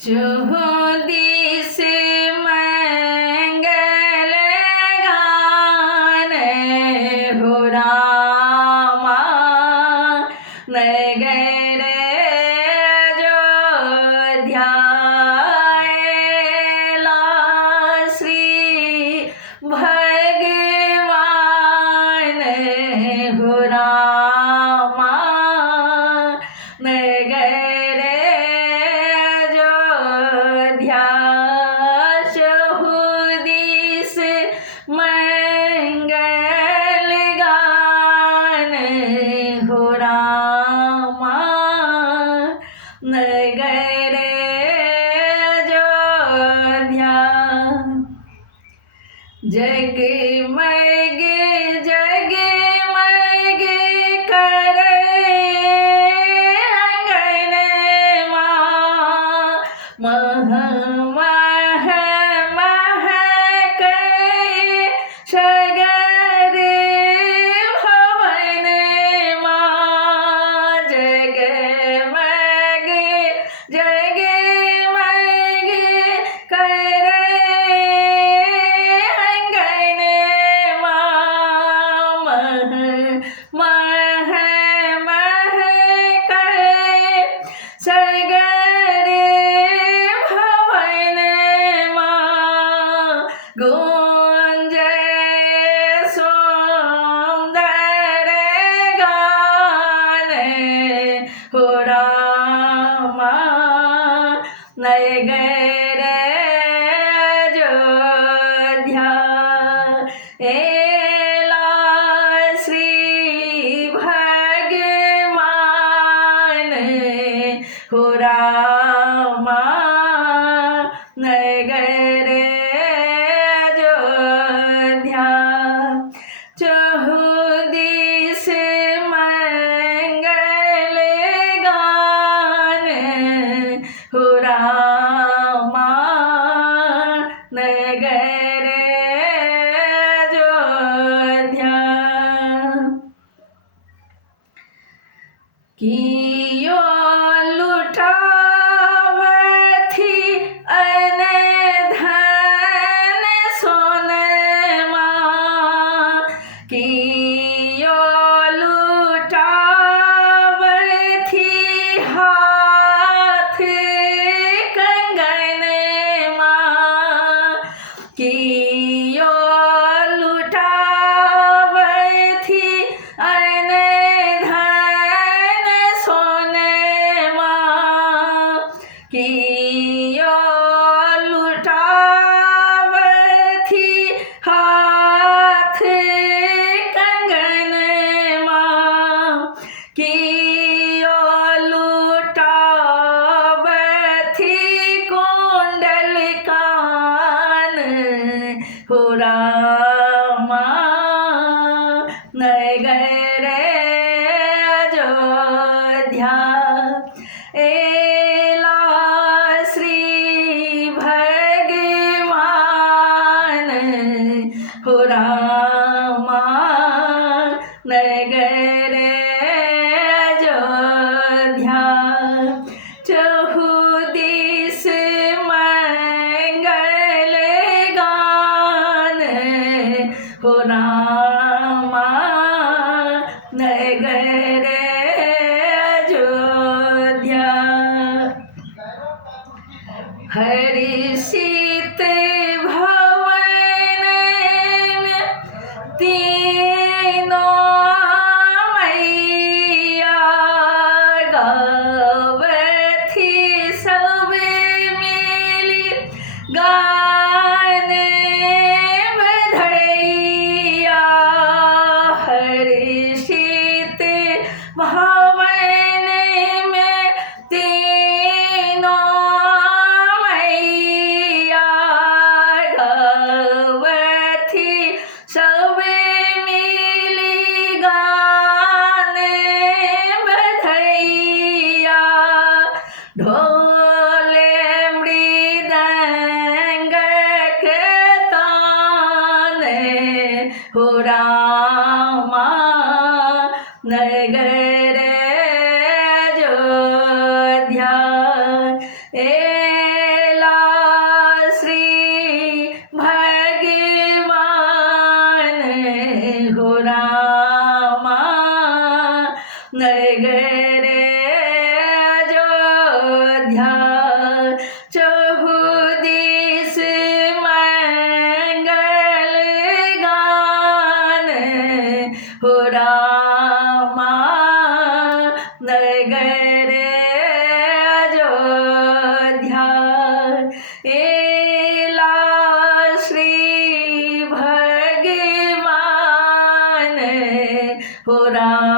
चौदिस मंगल गान हो रामा नगर अयोध्या श्री भगवान हो रामा नगर अयोध्या चहुदिस मंगल गान हो रामा नगर अयोध्या जगमग जगमग करे अंगन मह मह महके सगर भवन जगमग जगमग करे अंगन मह महके सगर भवन गूंजे सुंदर गान हो रामा नगर अयोध्या एला श्री भगवान हो रामा नगर अयोध्या चहुदिस मंगल गान हो रामा नगर अयोध्या कियो लुटावथी अन धन सोनमा कियो लुटावथी हाथ कंगन कियो लुटावथी अन धन सोनमा कियो लुटावथी हाथ कंगन कियो लुटावथी कुंडल कान हो रामा नगर अयोध्या एला श्री भगवान हो रामा नगर अयोध्या चहुदिस मंगल गान हो रामा नगर अयोध्या हर्षित भवन तीनों मैया गावथी सब मिली गान बधैया हर्षित भवन में तीनों मैया गावथी सब मिली गान बधैया ढोले मृदंग के तान हो रामा नगर अयोध्या नगरे अयोध्या चहुदिस मंगल गान हो रामा नगरे अयोध्या एला श्री भगवान हो राम